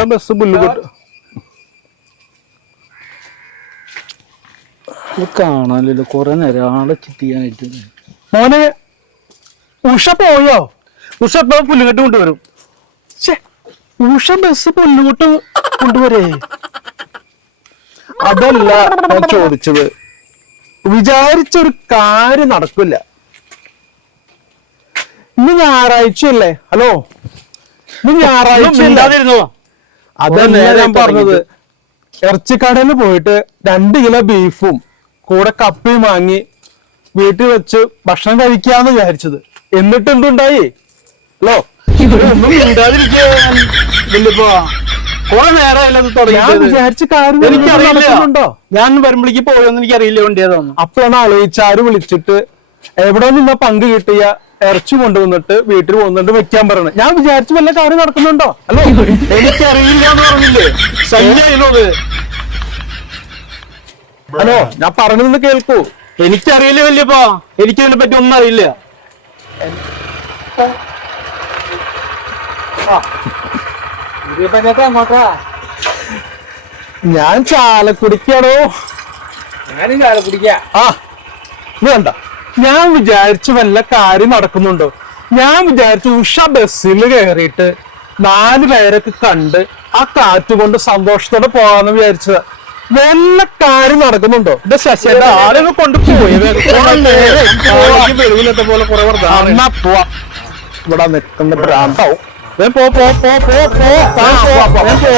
ഉഷ ബസ് പുല്ലുകൊട്ട് ഇത് കാണാനില്ലല്ലോ കൊറേ നേരം ആളെ ചിട്ടിയാനായിട്ട് മോനെ ഉഷ പോയോ? ഉഷ ഇപ്പൊ പുല്ലുകെട്ട് കൊണ്ടുവരും. ഉഷ ബസ് പുല്ലുകൊട്ട് കൊണ്ടുവരേ. അതല്ല ഞാൻ ചോദിച്ചത്. വിചാരിച്ചൊരു കാര്യം നടക്കില്ല. ഇന്ന് ഞായറാഴ്ചയല്ലേ? ഹലോ? ഇന്ന് ഞായറാഴ്ച അതല്ലേ ഞാൻ പറഞ്ഞത്. ഇറച്ചിക്കടയിൽ പോയിട്ട് രണ്ട് കിലോ ബീഫും കൂടെ കപ്പയും വാങ്ങി വീട്ടിൽ വെച്ച് ഭക്ഷണം കഴിക്കാന്ന് വിചാരിച്ചത്. എന്നിട്ട് എന്തുണ്ടായി? ഹലോ? മിണ്ടാതിരിക്കാൻ വല്യപ്പോ കൊറേ വിചാരിച്ച എനിക്കറിയില്ല. ഞാൻ വരുമ്പോഴേക്ക് പോയോന്ന് എനിക്കറിയില്ല വണ്ടിയതാണ് അപ്പോഴാണ് ആലോചിച്ചാര് വിളിച്ചിട്ട് എവിടെ നിന്ന് പങ്ക് കിട്ടിയ? ഇറച്ചി കൊണ്ടുവന്നിട്ട് വീട്ടിൽ പോകുന്നുണ്ട് വെക്കാൻ പറയണേ. ഞാൻ വിചാരിച്ചു വല്ല കാര്യം നടക്കുന്നുണ്ടോ? അല്ലോ എനിക്കറിയില്ല എന്ന് പറഞ്ഞില്ലേ? ഹലോ ഞാൻ പറഞ്ഞത് കേൾക്കൂ. എനിക്കറിയില്ല വല്യപ്പോ. എനിക്കതിനെ പറ്റി ഒന്നും അറിയില്ല. ഞാൻ ചാലക്കുടിക്കാണോ? ഞാനും ചാല കുടിക്കാ ആ വേണ്ട. ഞാൻ വിചാരിച്ച വല്ല കാര്യം നടക്കുന്നുണ്ടോ? ഞാൻ വിചാരിച്ചു ഉഷ ബസ്സിൽ കയറിയിട്ട് നാല് പേരൊക്കെ കണ്ട് ആ കാറ്റ് കൊണ്ട് സന്തോഷത്തോടെ പോകാന്ന് വിചാരിച്ചത്. വല്ല കാര്യം നടക്കുന്നുണ്ടോ? ഇത് ശശിയുടെ ആളുകൾ കൊണ്ട് പോയി. എന്നാ പോവാ. ഇവിടെ നിൽക്കുന്ന ഭ്രാന്താവും. പോ പോ പോ പോ, പോ. പോ.